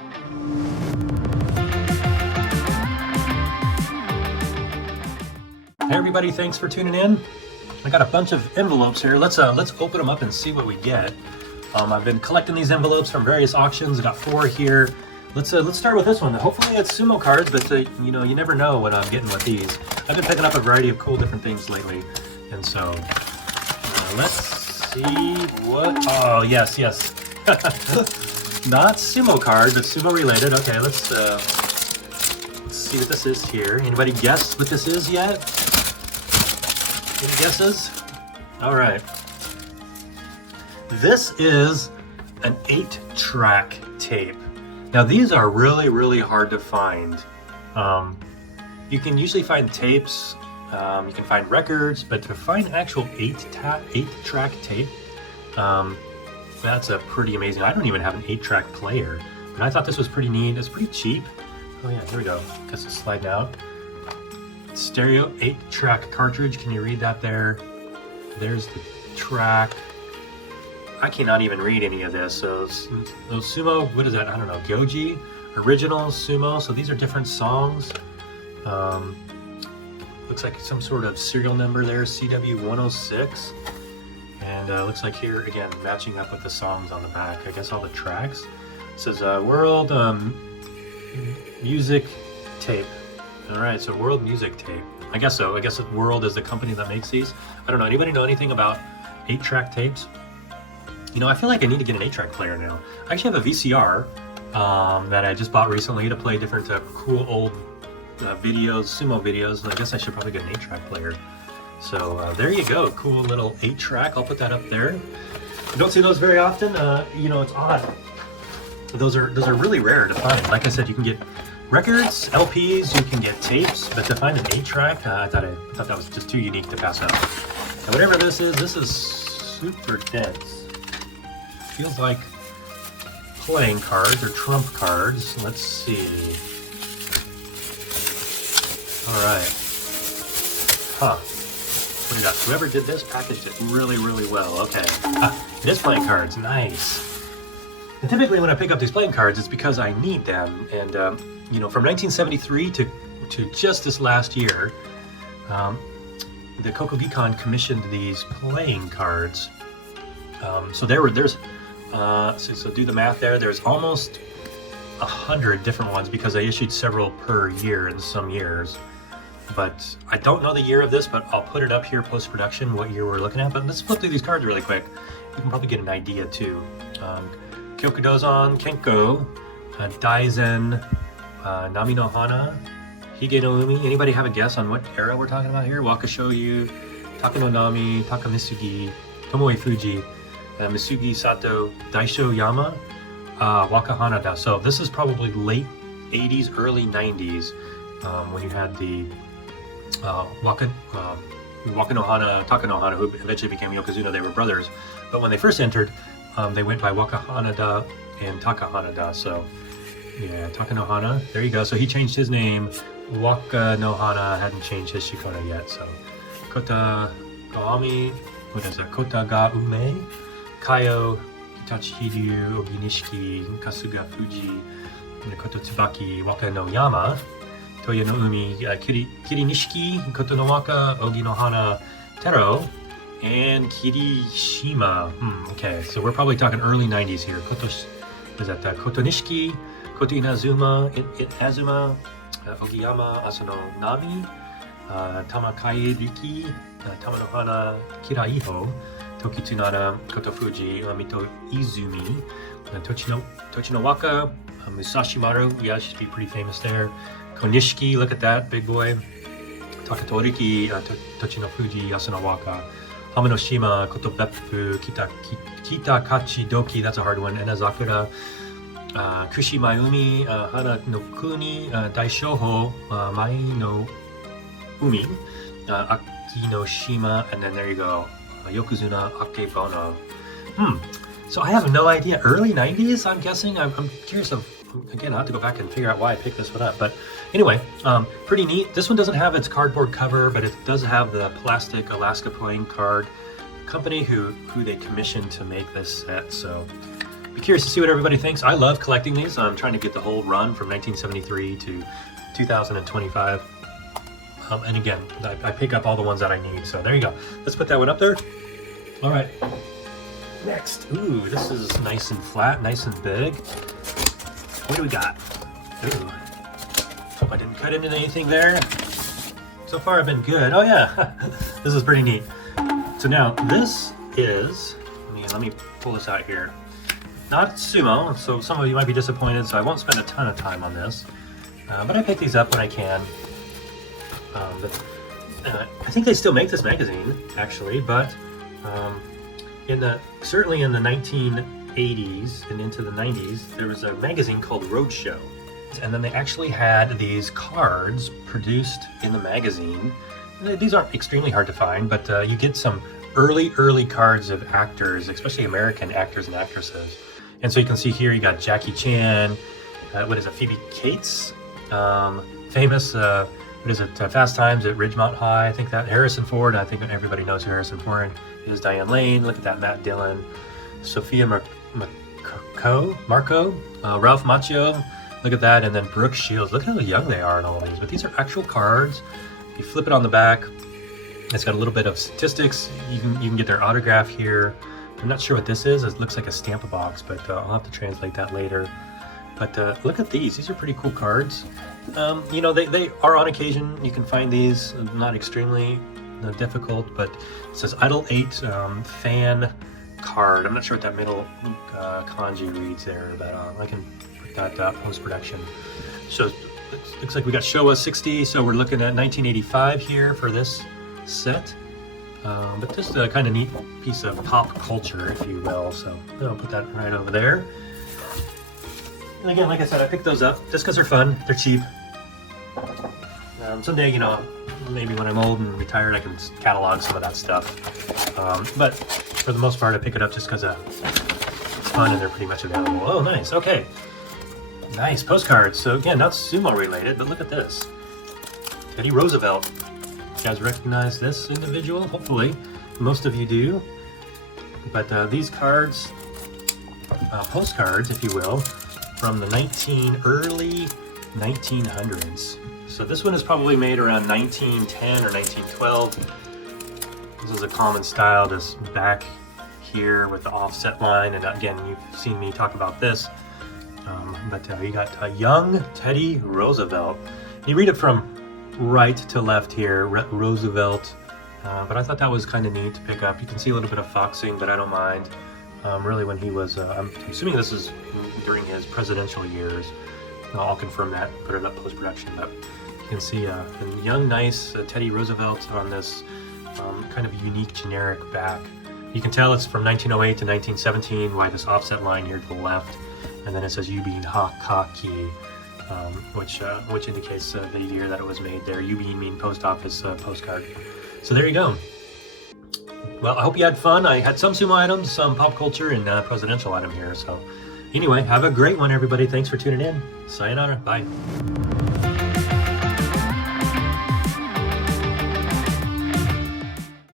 Hey everybody, thanks for tuning in. I got a bunch of envelopes here. Let's open them up and see what we get. I've been collecting these envelopes from various auctions. I got 4 here. Let's start with this one. Hopefully it's Sumo cards, but you know, you never know what I'm getting with these. I've been picking up a variety of cool different things lately, and so let's see what. Oh yes. Not Sumo card, but Sumo related. Okay, let's see what this is here. Anybody guess what this is yet? Any guesses? All right. This is an 8-track tape. Now these are really hard to find. You can usually find tapes, you can find records, but to find actual 8-track tape, that's a pretty amazing. I don't even have an 8-track player, but I thought this was pretty neat. It's pretty cheap. Oh yeah, here we go. Guess it's sliding out. Stereo 8-track cartridge. Can you read that there? There's the track. I cannot even read any of this. So those Sumo, what is that? I don't know. Goji, original Sumo. So these are different songs. Looks like some sort of serial number there, CW106. And looks like here again, matching up with the songs on the back. I guess all the tracks. It says World Music Tape. All right, so World Music Tape. I guess so. I guess World is the company that makes these. I don't know. Anybody know anything about 8-track tapes? You know, I feel like I need to get an 8-track player now. I actually have a VCR that I just bought recently to play different cool old videos, Sumo videos. And I guess I should probably get an 8-track player. So there you go. Cool little 8-track. I'll put that up there. You don't see those very often. You know, it's odd. Those are really rare to find. Like I said, you can get records, LPs, you can get tapes, but to find an 8-track, I thought that was just too unique to pass up. And whatever this is super dense. Feels like playing cards or trump cards. Let's see. All right. Huh. What do you got? Whoever did this packaged it really well. Okay. It is playing cards. Nice. And typically when I pick up these playing cards, it's because I need them. And you know, from 1973 to just this last year, the Kokugikan commissioned these playing cards. So there's so do the math there. There's almost 100 different ones because I issued several per year in some years. But I don't know the year of this, but I'll put it up here post-production, what year we're looking at. But let's flip through these cards really quick. You can probably get an idea too. Kyokudozan, Kenko, Daizen, Nami no Hana, Hige no Umi. Anybody have a guess on what era we're talking about here? Wakashoyu, Taka no Nami, Taka Misugi, Tomoe Fuji, Misugi Sato, Daisho Yama, Waka Hanada. So this is probably late 80s, early 90s when you had the Waka no Hana, Taka no Hana, who eventually became Yokozuna. They were brothers. But when they first entered, they went by Waka Hanada and Taka Hanada. So yeah, Taka no Hana. There you go. So he changed his name. Waka no Hana hadn't changed his shikona yet. So Kota Gaami, what is that? Kota ga Ume, Kaio, Hitachi Hiryu, Ogi Nishiki, Kasuga Fuji, Koto Tsubaki, Waka no Yama, Toya no Umi, Kiri Nishiki, Koto no Waka, Ogi no Hana, Tero, and Kirishima. Okay, so we're probably talking early 90s here. Koto Nishiki, Koto Inazuma, Ogiyama, Asano Nami, Tamakai Riki, Tamanohana Kiraiho, Toki Tsunada, Koto Fuji, Mito Izumi, Tochinowaka, Musashi Maru. Yeah, she'd be pretty famous there. Konishiki, look at that, big boy. Takatoriki, Tochino Fuji, Asanawaka. Hamanoshima, Koto Beppu, Kita Kachi Doki, that's a hard one. Enazakura, Kushi Mayumi, Hana no Kuni, Daishoho, Mai no Umi, Aki no Shima, and then there you go, Yokozuna Akebono. So I have no idea. Early 90s, I'm guessing. I'm curious of, again, I'll have to go back and figure out why I picked this one up. But anyway, pretty neat. This one doesn't have its cardboard cover, but it does have the plastic Alaska playing card company who they commissioned to make this set. So Be curious to see what everybody thinks. I love collecting these. I'm trying to get the whole run from 1973 to 2025. And again, I pick up all the ones that I need. So there you go. Let's put that one up there. All right. Next. Ooh, this is nice and flat, nice and big. What do we got? Ooh. Hope I didn't cut into anything there. So far I've been good. Oh yeah, this is pretty neat. So now this is, let me pull this out here. Not Sumo, so some of you might be disappointed, so I won't spend a ton of time on this. But I pick these up when I can. I think they still make this magazine, actually, but certainly in the 1980s and into the 90s, there was a magazine called Roadshow. And then they actually had these cards produced in the magazine. These aren't extremely hard to find, but you get some early cards of actors, especially American actors and actresses. And so you can see here, you got Jackie Chan, Phoebe Cates, famous, Fast Times at Ridgemont High, I think that, Harrison Ford, I think everybody knows who Harrison Ford is, Diane Lane, look at that, Matt Dillon, Sophia Marco, Ralph Macchio, look at that, and then Brooke Shields, look at how young they are in all of these, but these are actual cards. You flip it on the back, it's got a little bit of statistics, you can get their autograph here. I'm not sure what this is, it looks like a stamp box, but I'll have to translate that later. But look at these are pretty cool cards. You know, they are on occasion, you can find these, not extremely difficult, but it says Idol 8 fan card. I'm not sure what that middle kanji reads there, but I can put that post-production. So it looks like we got Showa 60, so we're looking at 1985 here for this set. But just a kind of neat piece of pop culture, if you will, so I'll put that right over there. And again, like I said, I picked those up just because they're fun, they're cheap. Someday, you know, maybe when I'm old and retired, I can catalog some of that stuff. But for the most part, I pick it up just because it's fun and they're pretty much available. Oh, nice, okay. Nice postcards. So again, not Sumo related, but look at this. Teddy Roosevelt. You guys recognize this individual? Hopefully, most of you do. But these cards, postcards, if you will, from the early 1900s. So this one is probably made around 1910 or 1912. This is a common style, this back here with the offset line. And again, you've seen me talk about this. But you got a young Teddy Roosevelt. You read it from right to left here, Roosevelt. But I thought that was kind of neat to pick up. You can see a little bit of foxing, but I don't mind. Really when he was, I'm assuming this is during his presidential years. I'll confirm that, put it up post-production, but you can see a young, nice Teddy Roosevelt on this kind of unique generic back. You can tell it's from 1908 to 1917, why this offset line here to the left, and then it says Yubin Hakaki, which indicates the year that it was made there. Yubin mean post office postcard. So there you go. Well, I hope you had fun. I had some Sumo items, some pop culture, and presidential item here. So anyway, have a great one, everybody. Thanks for tuning in. Sayonara. Bye.